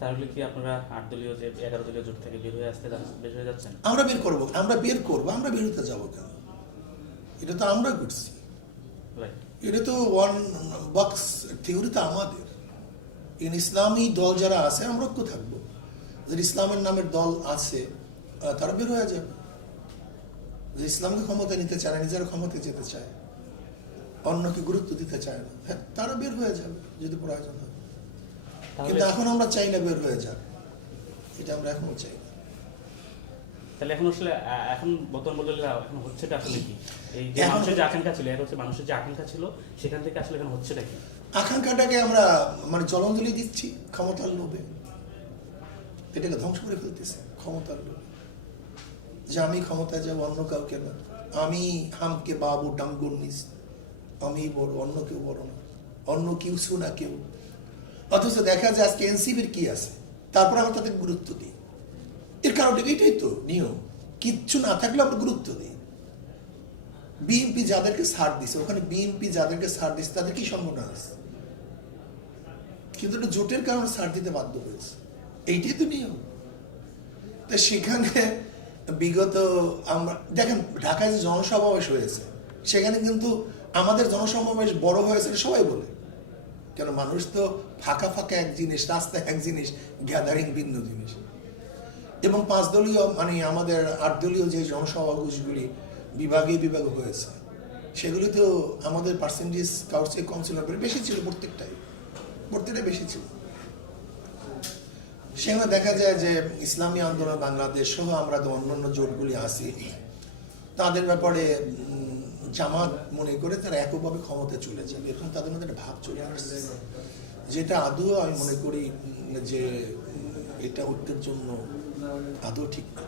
তাহলে কি আপনারা 8 দলীয় যে 11 দলীয় জোট থেকে বের হয়ে যাচ্ছেন? আমরা বের করবো, আমরা বের হতে যাবো কেন? এটা তো আমরা করছি, রাইট। এটা তো ওয়ান বক্স থিওরি তো আমাদের। ইসলামী দল যারা আছে আমরা ঐক্য থাকবো, যারা ইসলামের নামের দল আছে তারা বের হয়ে যাবে। যে ইসলামকে ক্ষমতা নিতে চায় না, নিজেরা ক্ষমতা যেতে চায়, অন্যকে গুরুত্ব দিতে চায় না, হ্যাঁ তারা বের হয়ে যাবে যদি প্রয়োজন হয়। কিন্তু এখন আমরা চাই না বের হয়ে যাক, এটা আমরা এখনো চাই না। তাহলে এখন আসলে এখন বর্তমান বদলে এখন হচ্ছেটা আসলে কি? এই যে এখন মানুষের যে আকাঙ্ক্ষা ছিল, এটা হচ্ছে মানুষের যে আকাঙ্ক্ষা ছিল, সেখান থেকে আসলে এখন হচ্ছেটা কি? আকাঙ্ক্ষাটাকে আমরা মানে জলাঞ্জলি দিচ্ছি ক্ষমতার লোভে, এটাকে ধ্বংস করে ফেলতেছে ক্ষমতার লোভে। যে আমি ক্ষমতায় যাবো, অন্য কাউকে না, আমি হামকে বাবু ডাঙ্গুর নিস, আমি বড়, অন্য কেউ বড় না, অন্য কেউ শোনা কেউ। অথচ দেখা যায় আজকে এনসিপির কি আছে, তারপর আমরা তাদের গুরুত্ব দিই। এর কারণ এটাই তো নিয়ম, কিচ্ছু না থাকলে আমরা গুরুত্ব দিই। বিএনপি যাদেরকে ছাড় দিছে, ওখানে বিএনপি যাদেরকে ছাড় দিচ্ছে তাদের কি সম্ভাবনা আছে? কিন্তু এটা জোটের কারণে ছাড় দিতে বাধ্য হয়েছে, এইটাই তো নিয়ম। তা সেখানে বিগত আমরা দেখেন ঢাকায় যে জনসমাবেশ হয়েছে, সেখানে কিন্তু আমাদের জনসমাবেশ বড় হয়েছে সবাই বলে। কেন, মানুষ তো ফাঁকা ফাঁকা এক জিনিস, রাস্তায় এক জিনিস, গ্যাদারিং ভিন্ন জিনিস। এবং 5 দলীয় মানে আমাদের 8 দলীয় যে জনসমাবেশগুলি বিভাগে হয়েছে, সেগুলি তো আমাদের পার্সেন্টেজ কাউন্সিল কাউন্সিলর বেশি ছিল, প্রত্যেকটা বেশি ছিল। সেখানে দেখা যায় যে ইসলামী আন্দোলন বাংলাদেশ সহ আমরা তো অন্যান্য জোটগুলি আছি, তাদের ব্যাপারে জামাত মনে করে তারা এককভাবে ক্ষমতায় চলে যাবে, এরকম তাদের মধ্যে একটা ভাব চলে আসছে, যেটা আদৌ আমি মনে করি যে এটা ঐক্যের জন্য আদৌ ঠিক না।